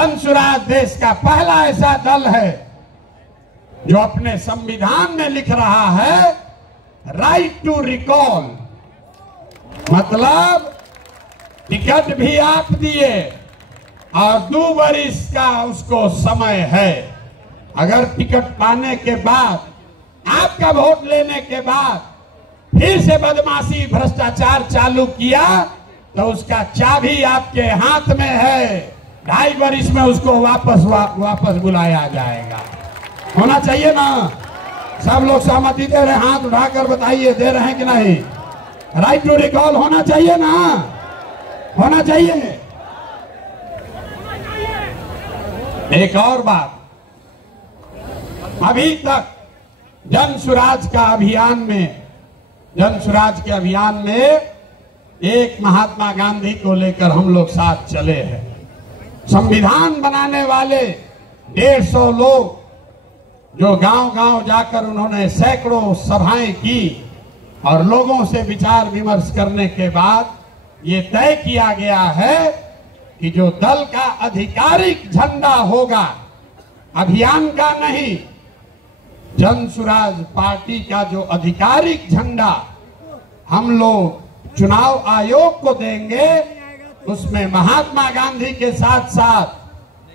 जन सुराज देश का पहला ऐसा दल है जो अपने संविधान में लिख रहा है राइट टू रिकॉल, मतलब टिकट भी आप दिए और 2 वर्ष का उसको समय है। अगर टिकट पाने के बाद, आपका वोट लेने के बाद फिर से बदमाशी भ्रष्टाचार चालू किया तो उसका चाबी आपके हाथ में है। 2.5 वर्ष में उसको वापस बुलाया जाएगा। होना चाहिए ना? सब लोग सहमति दे रहे हैं, हाथ उठाकर बताइए दे रहे हैं कि नहीं? राइट टू रिकॉल होना चाहिए ना? होना चाहिए। एक और बात, अभी तक जन सुराज के अभियान में एक महात्मा गांधी को लेकर हम लोग साथ चले हैं। संविधान बनाने वाले 150 लोग जो गांव-गांव जाकर उन्होंने सैकड़ों सभाएं की और लोगों से विचार विमर्श करने के बाद ये तय किया गया है कि जो दल का आधिकारिक झंडा होगा, अभियान का नहीं, जन सुराज पार्टी का जो आधिकारिक झंडा हम लोग चुनाव आयोग को देंगे, उसमें महात्मा गांधी के साथ साथ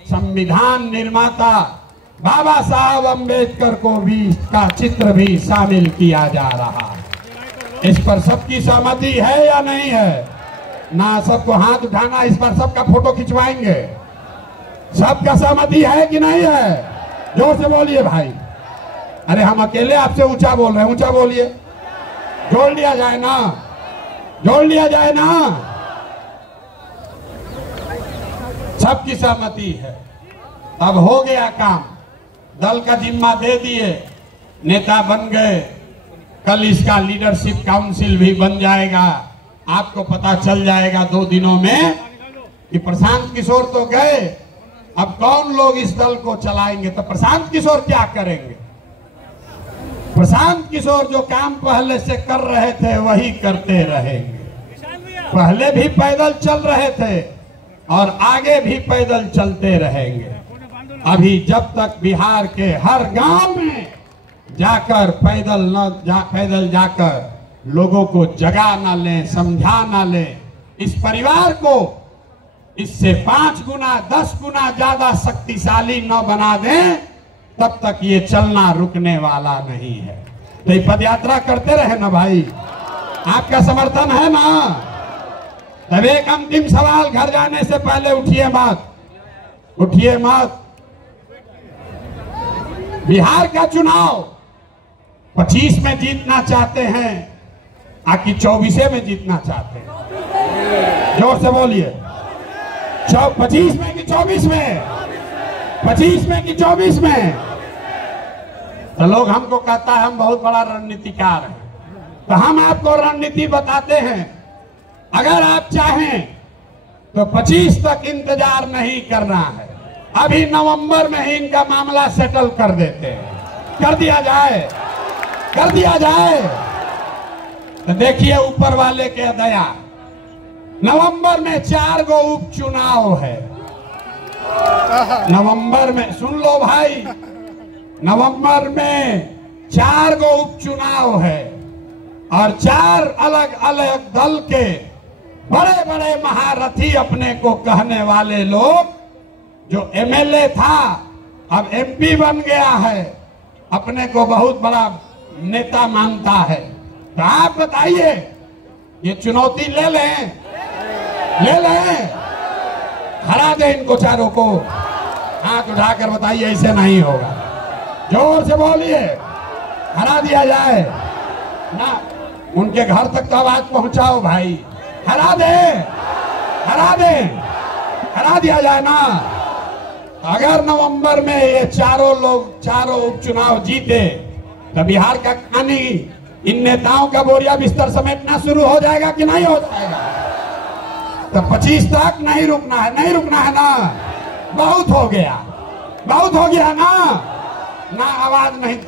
संविधान निर्माता बाबा साहब अम्बेडकर को भी का चित्र भी शामिल किया जा रहा है। इस पर सबकी सहमति है या नहीं है? ना सबको हाथ उठाना, इस पर सबका फोटो खिंचवाएंगे। सबका सहमति है कि नहीं है? जोर से बोलिए भाई। अरे हम अकेले आपसे ऊंचा बोल रहे हैं, ऊंचा बोलिए। जोड़ लिया जाए ना, जोड़ लिया जाए ना। सबकी सहमति है। अब हो गया काम, दल का जिम्मा दे दिए, नेता बन गए, कल इसका लीडरशिप काउंसिल भी बन जाएगा। आपको पता चल जाएगा 2 दिनों में कि प्रशांत किशोर तो गए, अब कौन लोग इस दल को चलाएंगे। तो प्रशांत किशोर क्या करेंगे? प्रशांत किशोर जो काम पहले से कर रहे थे वही करते रहेंगे। पहले भी पैदल चल रहे थे और आगे भी पैदल चलते रहेंगे। अभी जब तक बिहार के हर गांव में जाकर पैदल जाकर लोगों को जगा ना लें, समझा ना लें, इस परिवार को इससे 5 गुना 10 गुना ज्यादा शक्तिशाली न बना दें, तब तक ये चलना रुकने वाला नहीं है। तो ये पदयात्रा करते रहे ना भाई, आपका समर्थन है ना? तब एक अंतिम सवाल, घर जाने से पहले उठिए मत। बिहार का चुनाव 25 में जीतना चाहते हैं आकि 24 में जीतना चाहते हैं? जोर से बोलिए। 25 में कि 24 में? 25 में कि 24 में? तो लोग हमको कहता है हम बहुत बड़ा रणनीतिकार हैं, तो हम आपको रणनीति बताते हैं। अगर आप चाहें तो 25 तक इंतजार नहीं करना है, अभी नवंबर में ही इनका मामला सेटल कर देते हैं। कर दिया जाए। तो देखिए ऊपर वाले के दया, नवंबर में 4 गो उपचुनाव है। नवंबर में, सुन लो भाई, नवंबर में 4 गो उपचुनाव है और 4 अलग अलग दल के बड़े बड़े महारथी, अपने को कहने वाले लोग, जो एमएलए था अब एमपी बन गया है, अपने को बहुत बड़ा नेता मानता है। तो आप बताइए, ये चुनौती ले लें, हरा दे इनको चारों को। हाथ उठाकर बताइए, ऐसे नहीं होगा। जोर से बोलिए, हरा दिया जाए ना। उनके घर तक तो आवाज पहुंचाओ भाई। हरा दिया जाए ना। अगर नवंबर में ये चारों उपचुनाव जीते तो बिहार का कहानी, इन नेताओं का बोरिया बिस्तर समेटना शुरू हो जाएगा कि नहीं हो जाएगा? तो 25 तक नहीं रुकना है ना। बहुत हो गया ना। आवाज में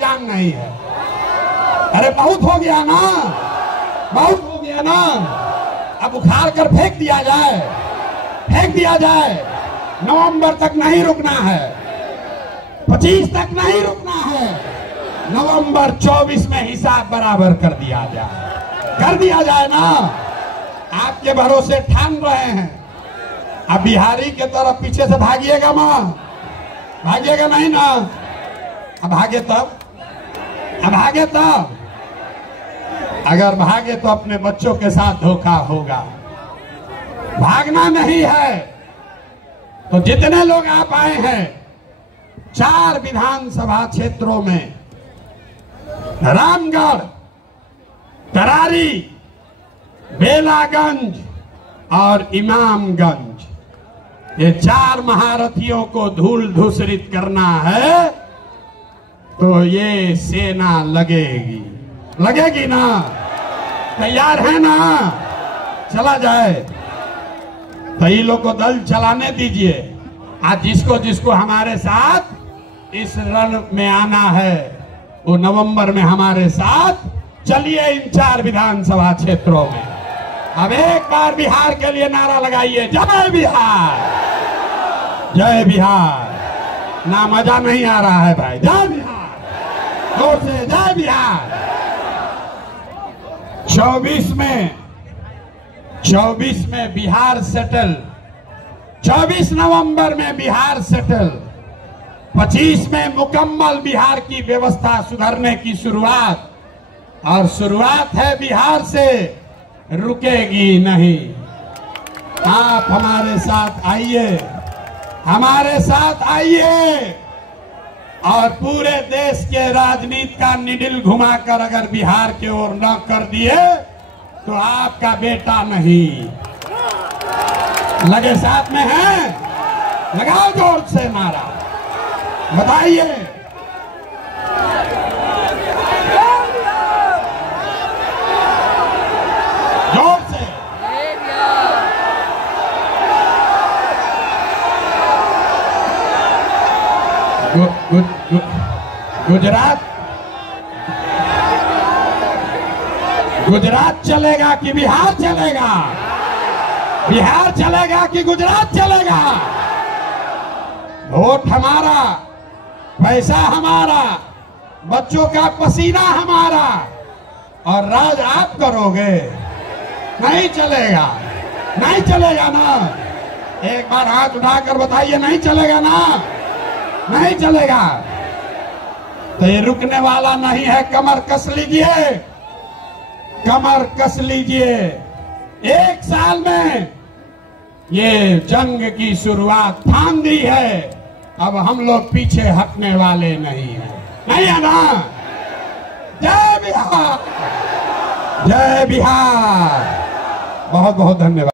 जान नहीं है। अरे बहुत हो गया ना। अब उखाड़ कर फेंक दिया जाए। नवंबर तक नहीं रुकना है, 25 तक नहीं रुकना है, नवंबर 24 में हिसाब बराबर कर दिया जाए ना। आपके भरोसे ठान रहे हैं। अब बिहारी के तरफ पीछे से भागिएगा मां, भागिएगा नहीं ना। अब भागे तब, अगर भागे तो अपने बच्चों के साथ धोखा होगा। भागना नहीं है। तो जितने लोग आप आए हैं 4 विधानसभा क्षेत्रों में, रामगढ़, तरारी, बेलागंज और इमामगंज, ये 4 महारथियों को धूल धूसरित करना है तो ये सेना लगेगी ना। तैयार है ना? चला जाए तो ये लोग को दल चलाने दीजिए। आज जिसको हमारे साथ इस रण में आना है वो नवंबर में हमारे साथ चलिए इन 4 विधानसभा क्षेत्रों में। अब एक बार बिहार के लिए नारा लगाइए, जय बिहार, जय बिहार। ना मजा नहीं आ रहा है भाई, जय बिहार, जोर से जय बिहार। 24 में बिहार सेटल, 24 नवंबर में बिहार सेटल, 25 में मुकम्मल बिहार की व्यवस्था सुधारने की शुरुआत, और शुरुआत है बिहार से, रुकेगी नहीं। आप हमारे साथ आइए और पूरे देश के राजनीति का निडिल घुमाकर अगर बिहार की ओर न कर दिए तो आपका बेटा नहीं। लगे साथ में हैं? लगाओ जोर से नारा, बताइए। जोर से। गुजरात चलेगा कि बिहार चलेगा? बिहार चलेगा कि गुजरात चलेगा? वोट हमारा, पैसा हमारा, बच्चों का पसीना हमारा, और राज आप करोगे। नहीं चलेगा ना। एक बार हाथ उठाकर बताइए, नहीं चलेगा ना? नहीं चलेगा। तो ये रुकने वाला नहीं है। कमर कस लीजिए। 1 साल में ये जंग की शुरुआत ठान दी है। अब हम लोग पीछे हटने वाले नहीं है ना? जय बिहार, जय बिहार। बहुत बहुत धन्यवाद।